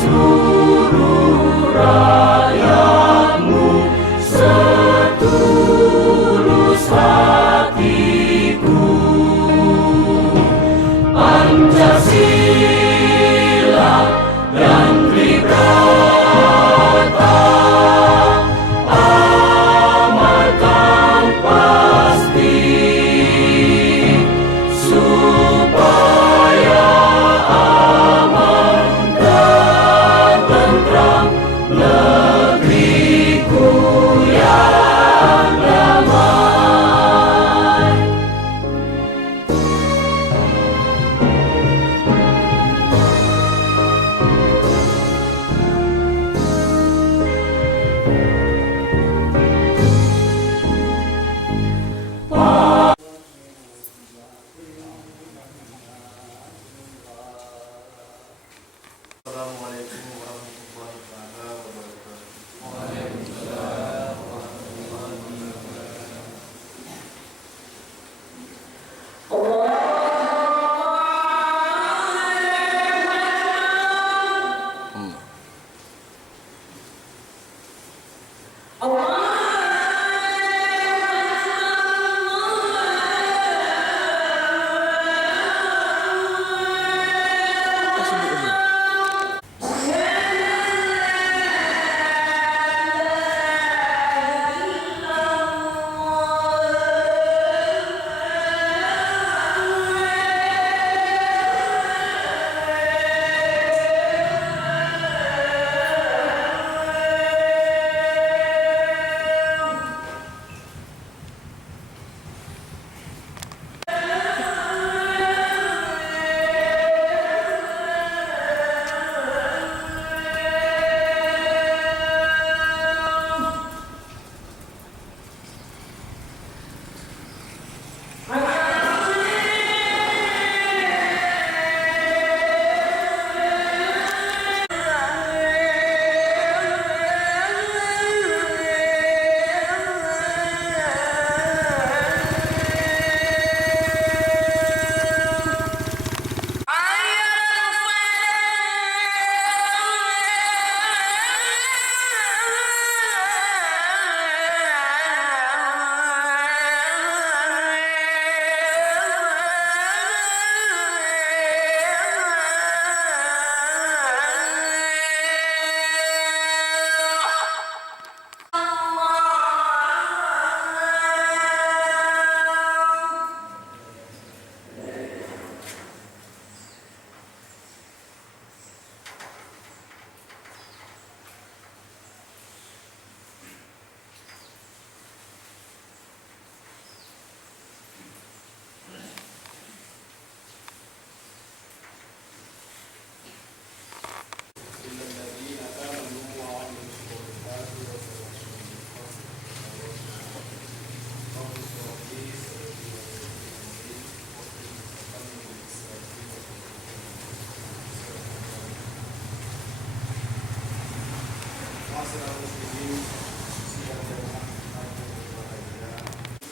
seluruh rakyatmu setulus hatiku. Pancasila dan Tribrata amalkan pasti, supaya aman dan tentram negeriku yang damai. Assalamualaikum warahmatullahi wabarakatuh.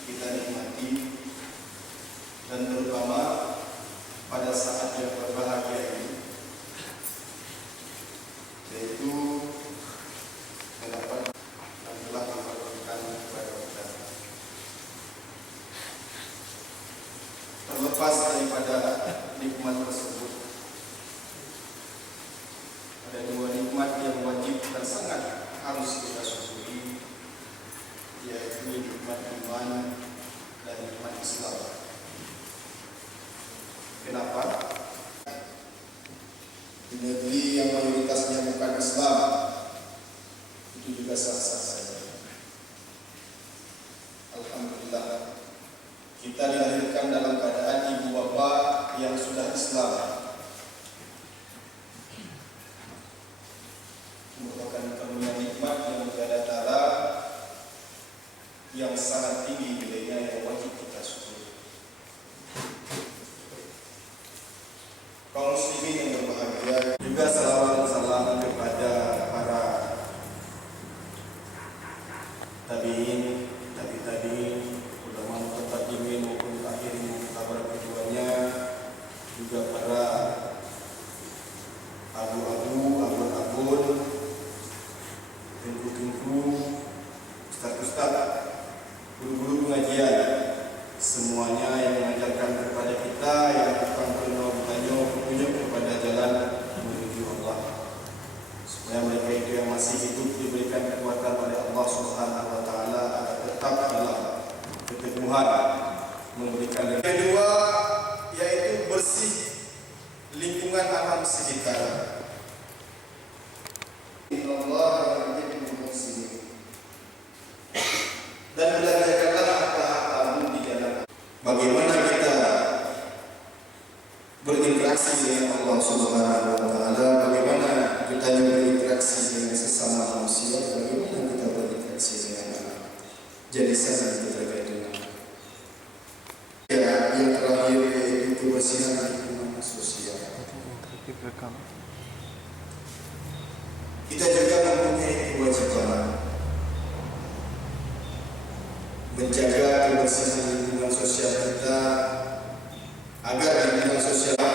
Kita nikmati, dan terutama pada saat yang berbahagia ini, yaitu mendapat dan telah memperkenalkan kepada kita. Terlepas daripada nikmat tersebut, ada dua nikmat yang wajib dan sangat harus kita syukuri, yaitu nikmat iman dan nikmat Islam. Kenapa? Di negeri yang mayoritasnya bukan Islam, itu juga sah-sah saja. Alhamdulillah, kita dilahirkan dalam keadaan ibu bapa yang sudah Islam. Merupakan karunia nikmat yang tiada tara, yang sangat tinggi nilainya, yang wajib kita syukuri. Kaum muslimin yang berbahagia, juga salawat dan salam kepada para kita. Innallaha yuhibbul muhsinin. Dan belajarkanlah harta-hartamu di dalam bagaimana kita berinteraksi dengan Allah Subhanahu wa taala, bagaimana kita berinteraksi dengan sesama manusia, bagaimana kita berinteraksi dengan jadisan yang kita terkait dengan. Ya, yang terakhir yaitu kebersihan lingkungan sosial. Kita juga mempunyai kewajiban menjaga kebersihan lingkungan sosial kita agar di lingkungan sosial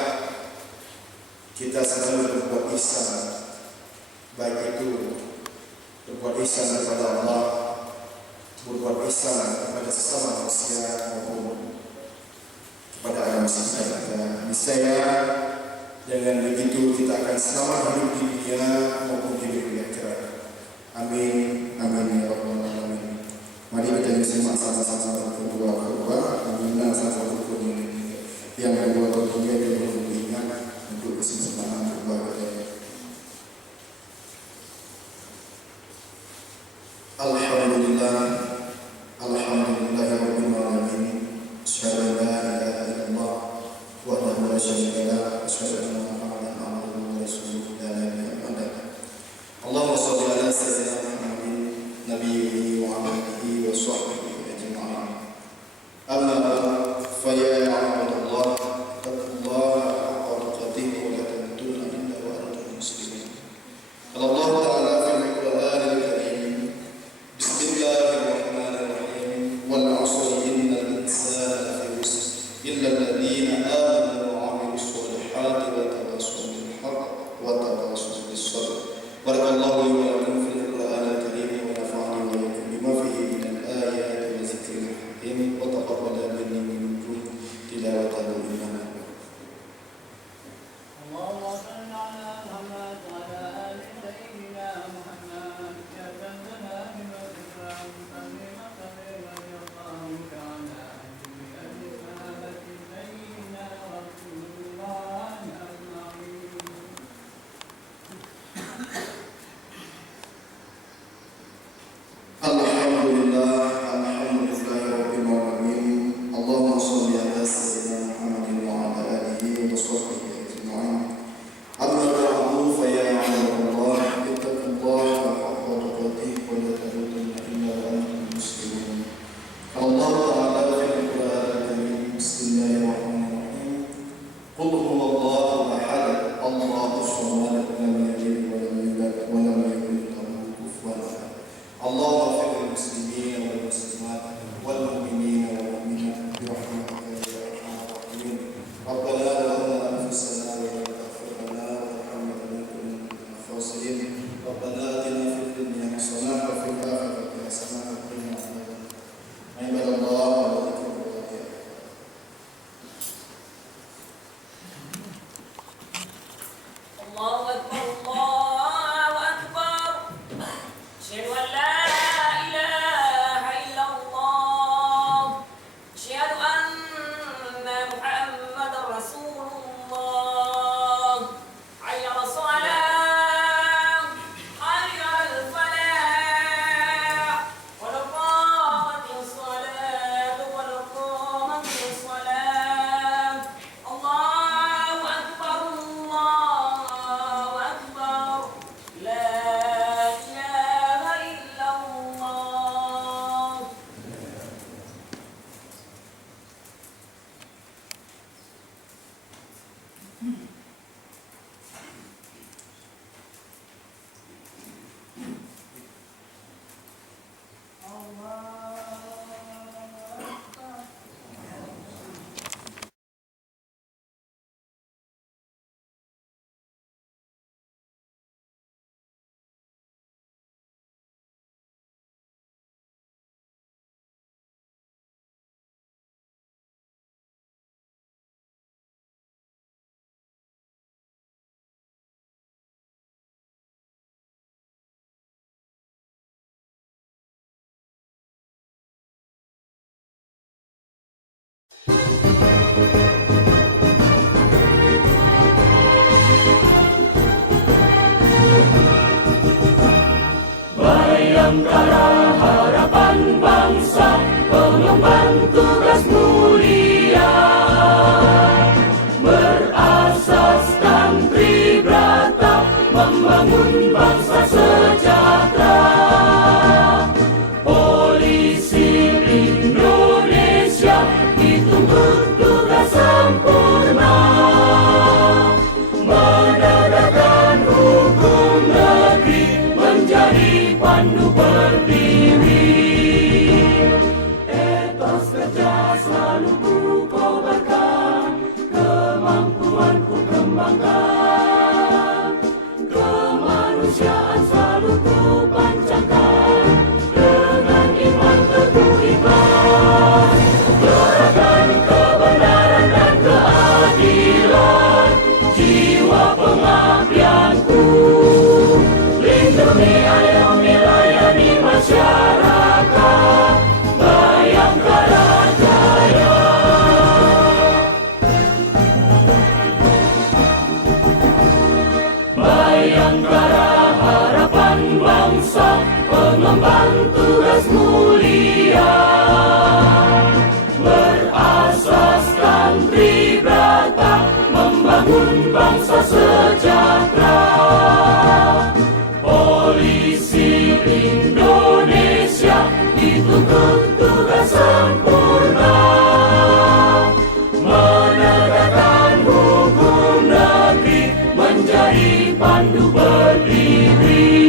kita selalu berbuat ihsan, baik itu berbuat ihsan kepada Allah, berbuat ihsan kepada sesama manusia maupun kepada alam semesta kita. Niscaya dengan begitu kita akan selamat hidup di dunia maupun di dunia akhirat. Amin, amin ya rabbal alamin. Mari kita bersama sama-sama berdoa. Amin. Sama-sama yang kedua tentunya kita mengingat untuk kesempurnaan keluarga. Alhamdulillah, alhamdulillahirabbil alamin. Asyhadu an la ilaha illallah wahdahu la syarika lah, asyhadu anna Muhammadan abduhu wa rasuluhu la ilaha illallah. Allahumma shalli ala sayyidina Muhammadin nabiyyi wa alihi wa sahbihi ajma'in. Amma ba'd, fa ya ibadallah, taqullaha haqqa tuqatih wa la tamutunna illa wa antum muslimun. Allah Ta'ala fil Qur'anil Karim. Bismillahirrahmanirrahim. Bayangkara harapan bangsa, pengemban tugas mulia, berasaskan Tribrata, membangun bangsa sejahtera. Polisi Indonesia dituntut tugas sempurna, menegakkan hukum negeri, menjadi pandu berdiri. Etos kerja selalu ku kobarkan, kemampuan ku kembangkan, kemanusiaan selalu ku pancarkan, dengan iman teguh ikhlas, gerakan kebenaran dan keadilan, jiwa pengabdianku, lindungi, ayomi, layani masyarakat, Bayangkara Jaya. Bayangkara harapan bangsa, pengemban tugas mulia, berasaskan Tribrata, membangun bangsa sejahtera. Polisi Indonesia dituntut tugas sempurna, menegakkan hukum negeri, menjadi pandu berdiri.